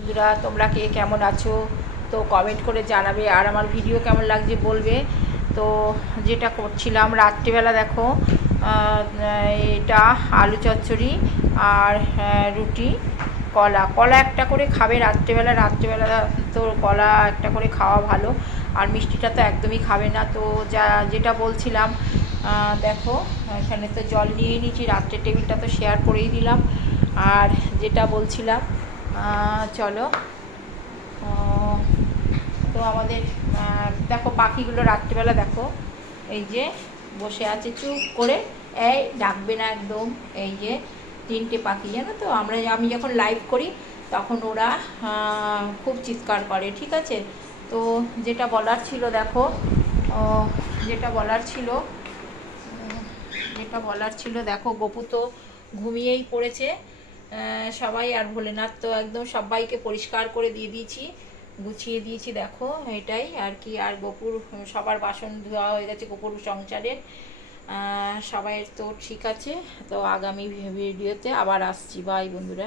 বন্ধুরা তোমরা কে কেমন আছো তো কমেন্ট করে জানাবে, আর আমার ভিডিও কেমন লাগছে বলবে। তো যেটা করছিলাম রাত্রিবেলা দেখো, এটা আলু চচ্চড়ি আর রুটি, কলা কলা একটা করে খাবে রাত্রিবেলা। তো কলা একটা করে খাওয়া ভালো, আর মিষ্টিটা তো একদমই খাবে না। তো যেটা বলছিলাম, দেখো এখানে তো জল নিয়ে নিয়েছি, রাত্রের টেবিলটা তো শেয়ার করেই দিলাম। আর যেটা বলছিলাম, চলো, তো আমাদের দেখো পাখিগুলো রাত্রিবেলা দেখো এই যে বসে আছে চুপ করে, এই ডাকবে না একদম। এই যে 3টে পাখি, জানো তো, আমি যখন লাইভ করি তখন ওরা খুব চিৎকার করে, ঠিক আছে। তো যেটা বলার ছিল দেখো, যেটা বলার ছিল দেখো, গপু তো ঘুমিয়েই পড়েছে সবাই। আর ভোলেনাথ তো একদম সবাইকে পরিষ্কার করে দিয়ে দিয়েছি, গুছিয়ে দিয়েছি, দেখো এটাই আর কি। আর গপুর সবার বাসন ধোয়া হয়ে গেছে গপুর সংসারের, সবাই তো ঠিক আছে। তো আগামী ভিডিওতে আবার আসছি, বাই বন্ধুরা।